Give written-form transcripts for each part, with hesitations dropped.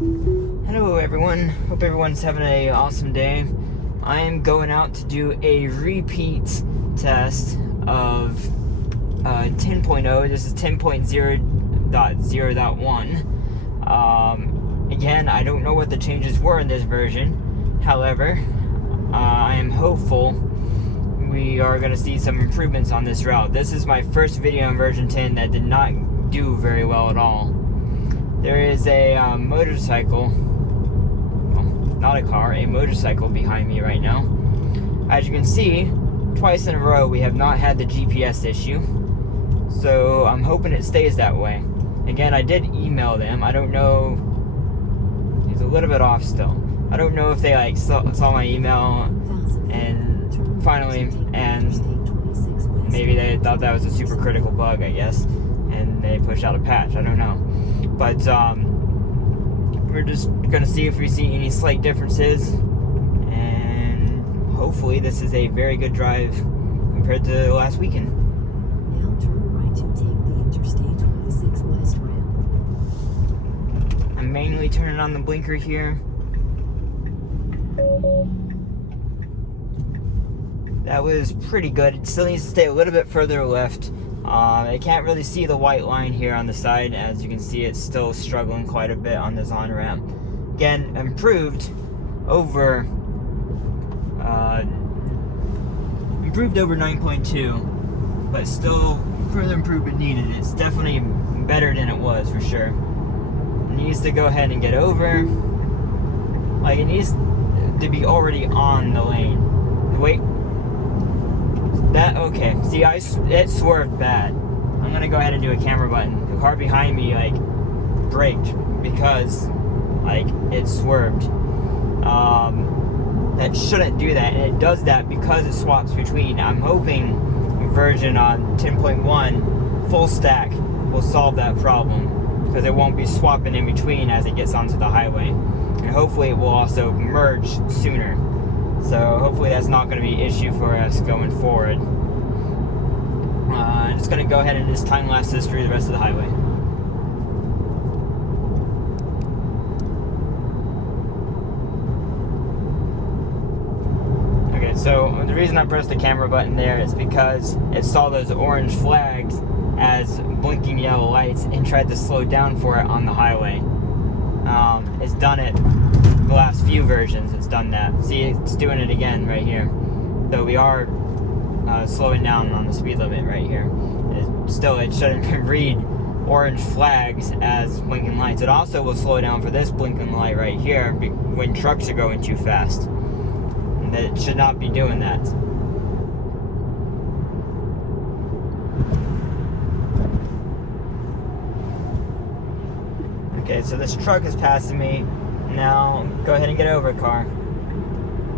Hello everyone, hope everyone's having an awesome day. I am going out to do a repeat test of 10.0. This is 10.0.0.1. Again, I don't know what the changes were in this version. However, I am hopeful we are going to see some improvements on this route. This is my first video in version 10 that did not do very well at all. There is a motorcycle, well, not a car, a motorcycle behind me right now. As you can see, twice in a row we have not had the GPS issue, so I'm hoping it stays that way. Again, I did email them. I don't know, he's a little bit off still. I don't know if they saw my email and finally, and maybe they thought that was a super critical bug, I guess, and they pushed out a patch. I don't know. But we're just going to see if we see any slight differences, and hopefully this is a very good drive compared to last weekend. Now turn right to take the Interstate 26 West ramp. I'm manually turning on the blinker here. That was pretty good. It still needs to stay a little bit further left. I can't really see the white line here on the side. As you can see, it's still struggling quite a bit on this on-ramp. Again, improved over 9.2, but still further improvement needed. It's definitely better than it was for sure. It needs to go ahead and get over. Like, it needs to be already on the lane. Wait. That, okay, see, it swerved bad. I'm gonna go ahead and do a camera button. The car behind me, braked because, it swerved. That shouldn't do that, and it does that because it swaps between. I'm hoping version on 10.1 full stack will solve that problem, because it won't be swapping in between as it gets onto the highway. And hopefully it will also merge sooner. So hopefully that's not going to be an issue for us going forward. I'm just going to go ahead and just time-lapse this through the rest of the highway. Okay, so the reason I pressed the camera button there is because it saw those orange flags as blinking yellow lights and tried to slow down for it on the highway. It's done it the last few versions. It's done that. See, it's doing it again right here. Though we are slowing down on the speed limit right here. It shouldn't read orange flags as blinking lights. It also will slow down for this blinking light right here when trucks are going too fast. And it should not be doing that. Okay, so this truck is passing me. Now, go ahead and get over, car.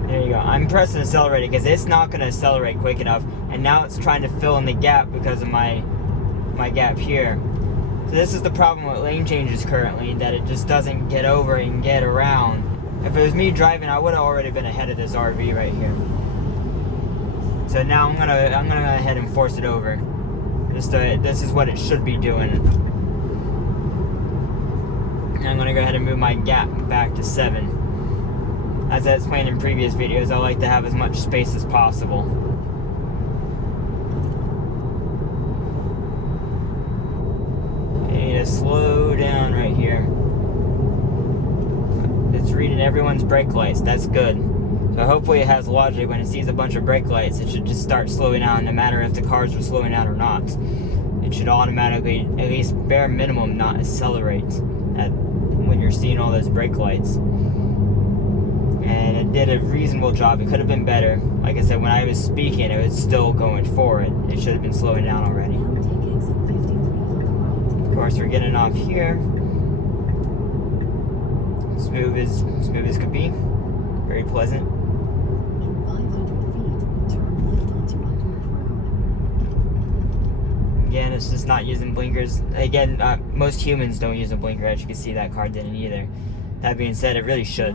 There you go. I'm pressing accelerate because it's not going to accelerate quick enough. And now it's trying to fill in the gap because of my gap here. So this is the problem with lane changes currently, that it just doesn't get over and get around. If it was me driving, I would have already been ahead of this RV right here. So now I'm gonna go ahead and force it over. This is what it should be doing. I'm going to go ahead and move my gap back to 7. As I explained in previous videos, I like to have as much space as possible. I need to slow down right here. It's reading everyone's brake lights. That's good. So hopefully it has logic. When it sees a bunch of brake lights, it should just start slowing down, no matter if the cars are slowing down or not. It should automatically, at least bare minimum, not accelerate when you're seeing all those brake lights. And it did a reasonable job. It could have been better. Like I said, when I was speaking, it was still going forward. It should have been slowing down already. Of course, we're getting off here. Smooth as could be. Very pleasant. In 500 feet, turn left onto Sandburg Road. Again, it's just not using blinkers. Again, most humans don't use a blinker. As you can see, that car didn't either. That being said, it really should.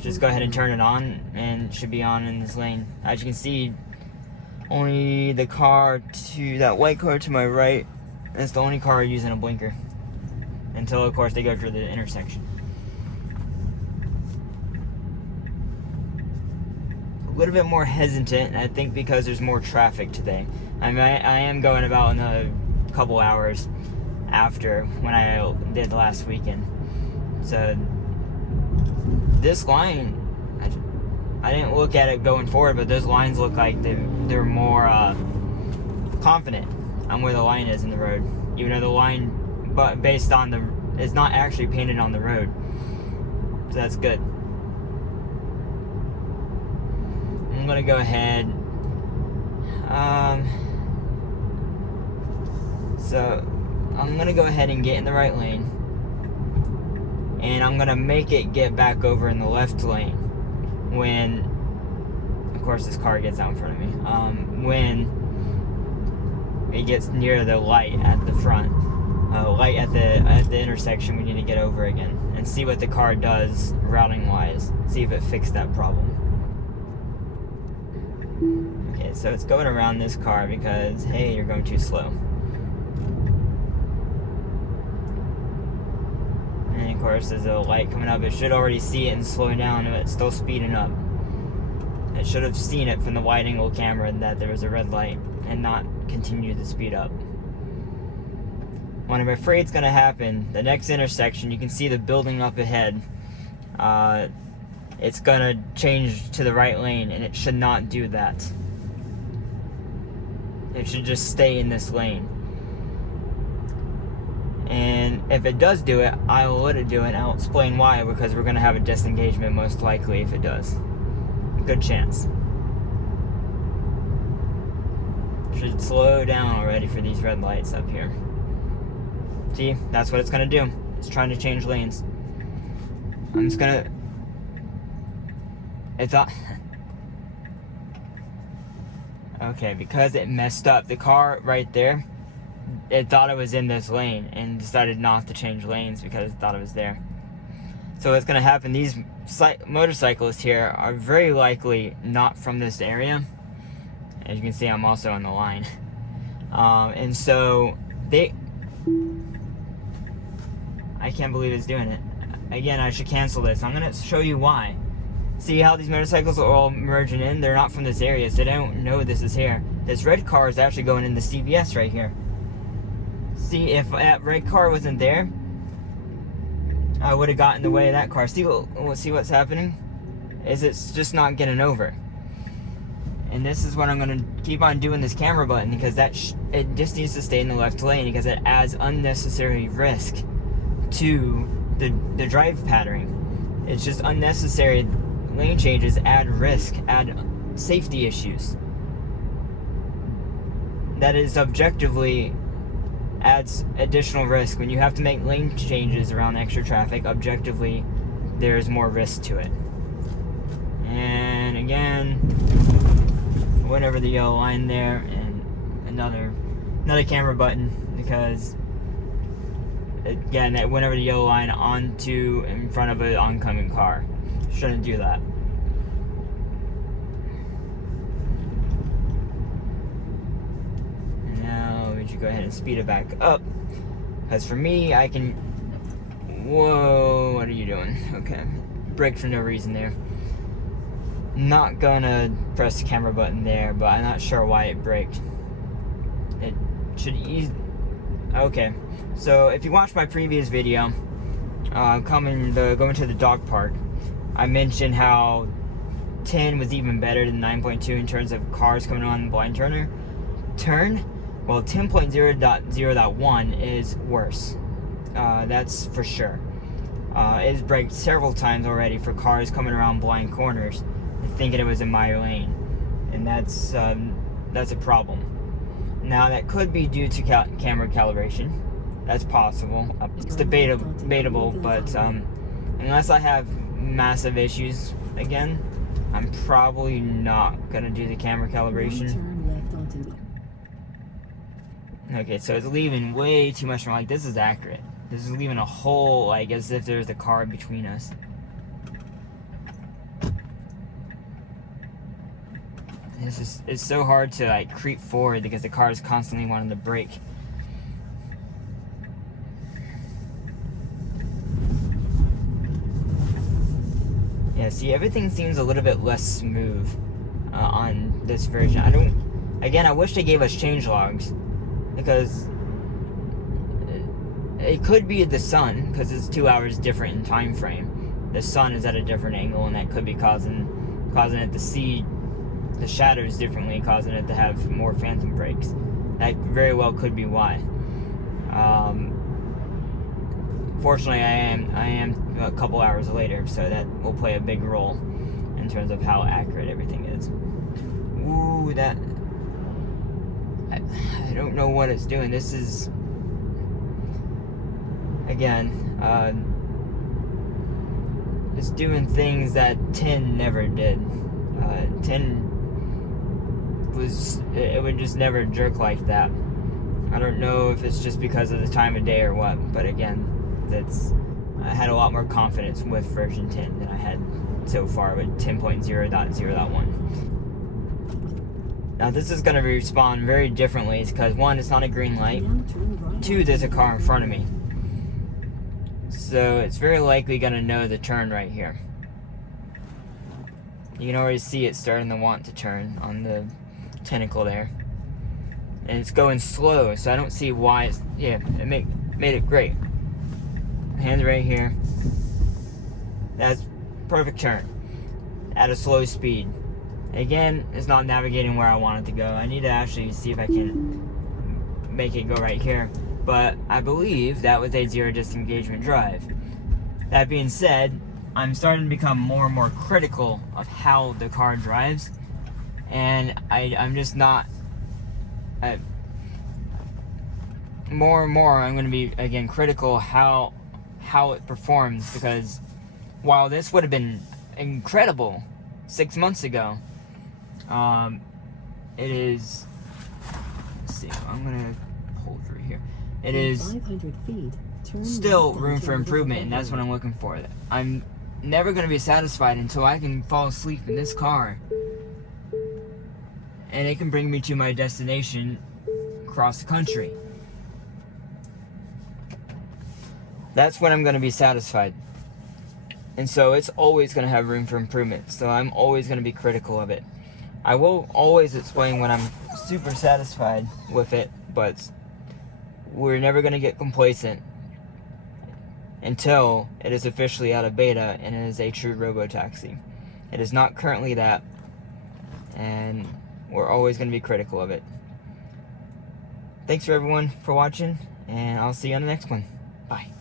Just go ahead and turn it on, and it should be on in this lane. As you can see, only the car that white car to my right, that's the only car using a blinker. until of course they go through the intersection. A little bit more hesitant, I think, because there's more traffic today. I mean, I am going about in a couple hours after when I did last weekend. So this line, I didn't look at it going forward, but those lines look like they're more confident on where the line is in the road, even though the line, but based on it's not actually painted on the road, so that's good. I'm gonna go ahead. So I'm gonna go ahead and get in the right lane, and I'm gonna make it get back over in the left lane when, of course, this car gets out in front of me. When it gets near the light at the front, light at the intersection, we need to get over again and see what the car does routing wise. See if it fixed that problem. Okay, so it's going around this car because, hey, you're going too slow. And of course, there's a light coming up. It should already see it and slow down, but it's still speeding up. It should have seen it from the wide angle camera that there was a red light and not continue to speed up. What I'm afraid is going to happen, the next intersection, you can see the building up ahead. It's going to change to the right lane, and it should not do that. It should just stay in this lane. And if it does do it, I will let it do it, and I'll explain why, because we're going to have a disengagement most likely if it does. Good chance. Should slow down already for these red lights up here. See, that's what it's going to do. It's trying to change lanes. I'm just going to... It's not... Okay, because it messed up. The car right there, it thought it was in this lane and decided not to change lanes because it thought it was there. So what's going to happen, these motorcyclists here are very likely not from this area. As you can see, I'm also on the line. And so I can't believe it's doing it. Again, I should cancel this. I'm going to show you why. See how these motorcycles are all merging in? They're not from this area, so they don't know this is here. This red car is actually going into CVS right here. See, if that red car wasn't there, I would have gotten in the way of that car. See what's happening? It's just not getting over. And this is what I'm going to keep on doing, this camera button, because it just needs to stay in the left lane, because it adds unnecessary risk to the drive pattern. It's just unnecessary. Lane changes add risk, add safety issues. That is objectively adds additional risk. When you have to make lane changes around extra traffic, objectively there's more risk to it. And again, went over the yellow line there, and another camera button, because again, it went over the yellow line onto in front of an oncoming car. Shouldn't do that. Now we should go ahead and speed it back up, because for me, I can... Whoa, what are you doing? Okay, brake for no reason there. Not gonna press the camera button there, but I'm not sure why it braked. It should ease... Okay, so if you watched my previous video, going to the dog park, I mentioned how 10 was even better than 9.2 in terms of cars coming on the blind turn. Well, 10.0.0.1 is worse. That's for sure. It's braked several times already for cars coming around blind corners thinking it was in my lane, and that's a problem. Now, that could be due to camera calibration. That's possible. It's debatable, but unless I have massive issues again, I'm probably not gonna do the camera calibration. Okay, so it's leaving way too much from, like, this is accurate. This is leaving a hole, like, as if there's a car between us. It's so hard to, like, creep forward because the car is constantly wanting to brake. Yeah, see, everything seems a little bit less smooth on this version. Again, I wish they gave us change logs, because it could be the sun, because it's 2 hours different in time frame. The sun is at a different angle, and that could be causing it to see the shadows differently, causing it to have more phantom breaks. That very well could be why. Fortunately, I am a couple hours later, so that will play a big role in terms of how accurate everything is. Ooh, that... I don't know what it's doing. This is... Again, it's doing things that 10 never did. 10 was... It would just never jerk like that. I don't know if it's just because of the time of day or what, but again, I had a lot more confidence with version 10 than I had so far with 10.0.0.1. Now this is going to respond very differently, because one, it's not a green light. Two, there's a car in front of me. So it's very likely going to know the turn right here. You can already see it starting to want to turn on the tentacle there. And it's going slow, so I don't see why it's... Yeah, it made it great. Hands right here. That's perfect turn at a slow speed. Again, it's not navigating where I want it to go. I need to actually see if I can make it go right here. But I believe that was a zero disengagement drive. That being said, I'm starting to become more and more critical of how the car drives, and I'm just not... more and more I'm going to be, again, critical how it performs, because while this would have been incredible 6 months ago, it is... Let's see, I'm going to pull through here. It is 500 feet, still room for improvement, and that's what I'm looking for. I'm never going to be satisfied until I can fall asleep in this car and it can bring me to my destination across the country. That's when I'm going to be satisfied. And so it's always going to have room for improvement. So I'm always going to be critical of it. I will always explain when I'm super satisfied with it, but we're never going to get complacent until it is officially out of beta and it is a true robotaxi. It is not currently that, and we're always going to be critical of it. Thanks for everyone for watching, and I'll see you on the next one. Bye.